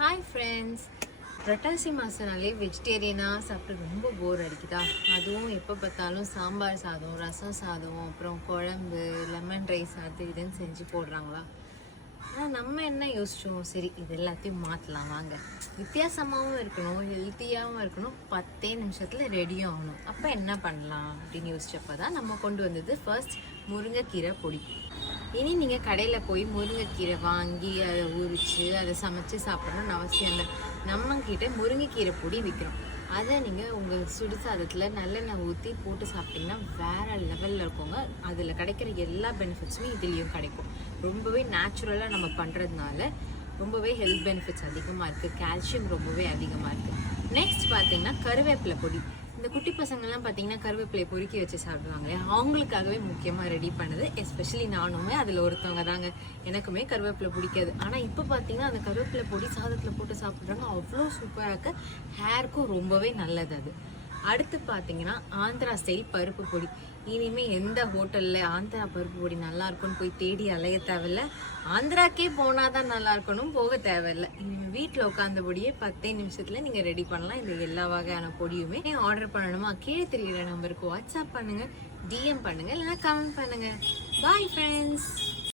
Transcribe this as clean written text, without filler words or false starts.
Hi friends, புரட்டாசி மாதம்னாலே வெஜிடேரியனாக சாப்பிட்டு ரொம்ப போர் அடிக்குதா? அதுவும் எப்போ பார்த்தாலும் சாம்பார் சாதம், ரசம் சாதம், அப்புறம் குழம்பு, லெமன் ரைஸ் அது இதுன்னு செஞ்சு போடுறாங்களா? ஆனால் நம்ம என்ன யோசிச்சோம், சரி இது எல்லாத்தையும் மாற்றலாம் வாங்க, வித்தியாசமாகவும் இருக்கணும், ஹெல்த்தியாகவும் இருக்கணும், 10 நிமிஷத்தில் ரெடியும் ஆகணும். அப்போ என்ன பண்ணலாம் அப்படின்னு யோசிச்சப்போ தான் நம்ம கொண்டு வந்தது ஃபர்ஸ்ட் முருங்கைக்கீரை பொடி. இனி நீங்கள் கடையில் போய் முருங்கைக்கீரை வாங்கி அதை உரித்து அதை சமைச்சு சாப்பிடணும்னு அவசியம் இல்லை. நம்மக்கிட்ட முருங்கைக்கீரை பொடி விற்கிறோம். அதை நீங்கள் உங்கள் சுடுசாதத்தில் நல்லெண்ணெய் ஊற்றி போட்டு சாப்பிட்டிங்கன்னா வேறு லெவலில் இருக்குங்க. அதில் கிடைக்கிற எல்லா பெனிஃபிட்ஸுமே இதுலேயும் கிடைக்கும். ரொம்பவே நேச்சுரலாக நம்ம பண்ணுறதுனால ரொம்பவே ஹெல்த் பெனிஃபிட்ஸ் அதிகமாக இருக்குது. கால்சியம் ரொம்பவே அதிகமாக இருக்குது. நெக்ஸ்ட் பார்த்தீங்கன்னா கருவேப்பிலை பொடி. இந்த குட்டி பசங்கள்லாம் பார்த்தீங்கன்னா கருவேப்பிலையை பொறுக்கி வச்சு சாப்பிடுவாங்க. அவங்களுக்காகவே முக்கியமாக ரெடி பண்ணுது. எஸ்பெஷலி நானுமே அதில் ஒருத்தவங்க தாங்க. எனக்குமே கருவேப்பிலை பிடிக்காது. ஆனால் இப்போ பார்த்தீங்கன்னா அந்த கருவேப்பிலை பொடி சாதத்தில் போட்டு சாப்பிட்றாங்க. அவ்வளோ சூப்பராக இருக்குது. ஹேருக்கும் ரொம்பவே நல்லது அது. அடுத்து பார்த்தீங்கன்னா ஆந்திரா ஸ்டைல் பருப்பு பொடி. இனிமேல் எந்த ஹோட்டலில் ஆந்திரா பருப்பு பொடி நல்லா இருக்கும்னு போய் தேடி அலைய தேவையில்லை. ஆந்திராக்கே போனால் தான் நல்லா இருக்கணும், போக தேவையில்லை. இனிமேல் வீட்டில் உட்காந்தபடியே 10 நிமிஷத்தில் நீங்கள் ரெடி பண்ணலாம். இந்த எல்லா வகையான பொடியுமே ஆர்டர் பண்ணணுமா? கீழே தெரிகிற நம்பருக்கு வாட்ஸ்அப் பண்ணுங்கள், டிஎம் பண்ணுங்கள், இல்லைனா கமெண்ட் பண்ணுங்கள். Bye friends.